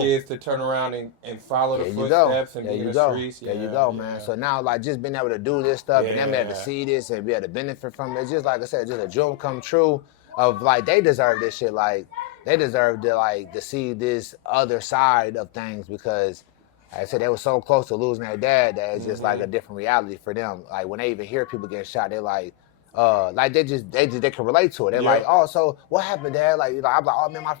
kids to turn around and follow the footsteps and be in the streets. There you go, man. So now, like, just being able to do this stuff and them able to see this and be able to benefit from it, it's just like I said, just a dream come true of, like, they deserve this shit. Like, they deserve to see this other side of things because, like I said, they were so close to losing their dad that it's just like a different reality for them. Like, when they even hear people getting shot, they're like they can relate to it. They're like, oh, so what happened, Dad? Like, I'm like, oh man, my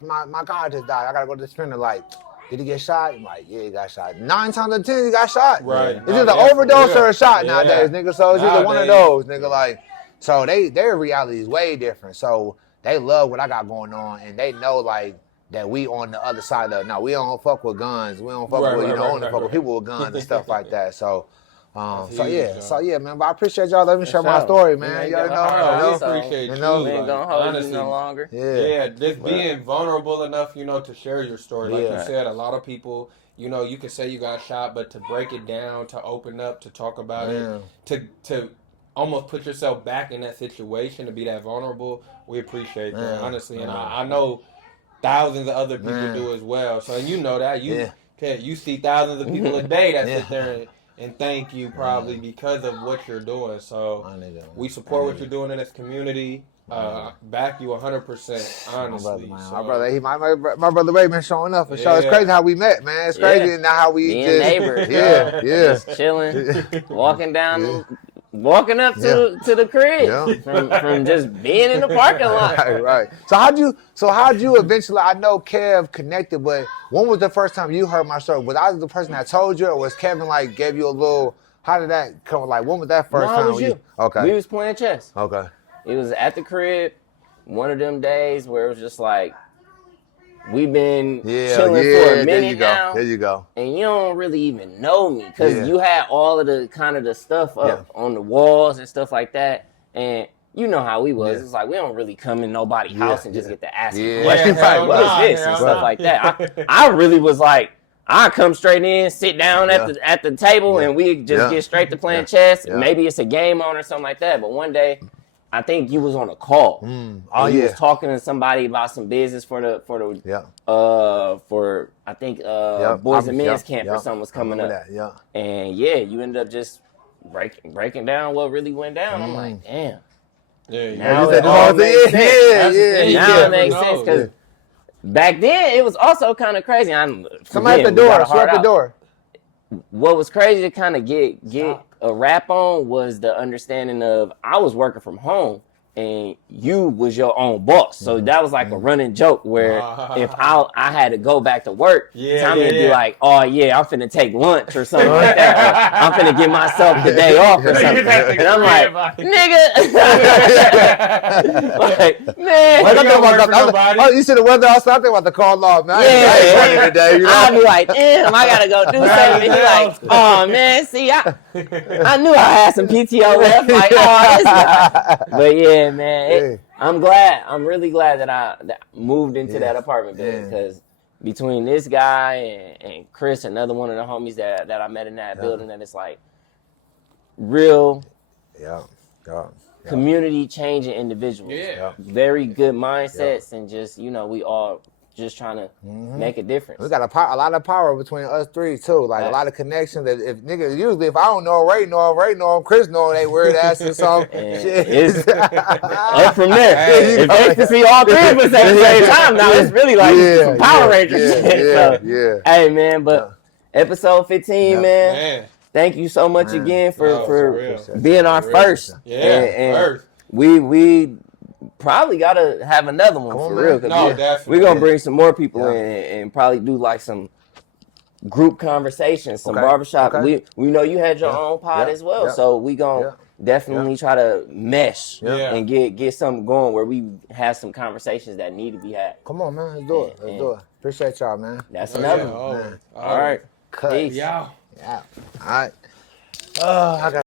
God just died. I gotta go to the funeral. Like, did he get shot? I'm like, yeah, he got shot. 9 times out of 10, he got shot. Right. It's either an overdose or a shot nowadays, nigga. So it's either one of those, nigga. Like, so their reality is way different. So they love what I got going on, and they know, like, that we on the other side of, no, we don't fuck with guns. We don't fuck with, only fuck with people with guns and stuff like that. So, So yeah, man. But I appreciate y'all letting me share my story, man. We appreciate you. We ain't gonna hold you no longer. Yeah, just being vulnerable enough, to share your story. Like you said, a lot of people, you can say you got shot, but to break it down, to open up, to talk about it, to almost put yourself back in that situation, to be that vulnerable, we appreciate that, honestly. And I know thousands of other people do as well. So you know that you see thousands of people a day that sit there and thank you probably because of what you're doing. So we support what you're doing in this community. Back you 100%, honestly. My brother Ray been showing up for sure. It's crazy how we met, man. It's crazy now how we being just neighbors, just chilling, walking up to the crib from just being in the parking lot. Right. So how'd you eventually? I know Kev connected, but when was the first time you heard my story? Was I the person that told you, or was Kevin gave you a little? How did that come? When was that first time? It was you. Okay. We was playing chess. Okay. It was at the crib, one of them days where it was just like, we've been chilling for a minute now. There you go. And you don't really even know me because you had all of the kind of the stuff up on the walls and stuff like that. And you know how we was. It's like we don't really come in nobody's house and just get to ask questions like, what is this? And stuff like that. I really was like, I come straight in, sit down at the table, and we just get straight to playing chess. Maybe it's a game on or something like that. But one day, I think you was on a call. You was talking to somebody about some business for I think Boys and Men's Camp or something was coming up. And you ended up just breaking down what really went down. I'm like, damn. Now it all makes sense. Now it makes sense because back then it was also kind of crazy. Somebody at the door. Shut the door. What was crazy to kind of get a wrap on was the understanding of I was working from home and you was your own boss. So that was like a running joke where if I had to go back to work, Tommy would be like, oh yeah, I'm finna take lunch or something like that. I'm finna give myself the day off or something. And I'm like, nigga. Like, man. You see the weather outside? I think about the call off, man. I'd be like, damn, I gotta go do something. And he like, oh man, see, I knew I had some PTO left. Like, oh, this guy. But yeah, man, I'm really glad that I moved into that apartment building because between this guy and Chris, another one of the homies that I met in that building, that it's like real community changing individuals. Very good mindsets and just, we all just trying to make a difference. We got a lot of power between us three too. Like a lot of connections. If niggas usually if I don't know Ray know him, Chris know they weird ass or something. It's up from there. It's nice to see all three of us at the same time. Now it's really like some Power Rangers shit. Hey man, but episode 15, man. Thank you so much again for being our first. First. We probably gotta have another one for real. Definitely. We're gonna bring some more people in and probably do like some group conversations, some barbershop. We know you had your own pod as well, so we gonna definitely try to mesh and get something going where we have some conversations that need to be had. Come on, man, let's do it. Appreciate y'all, man. That's another one. All right. Peace. Yeah. All right. I got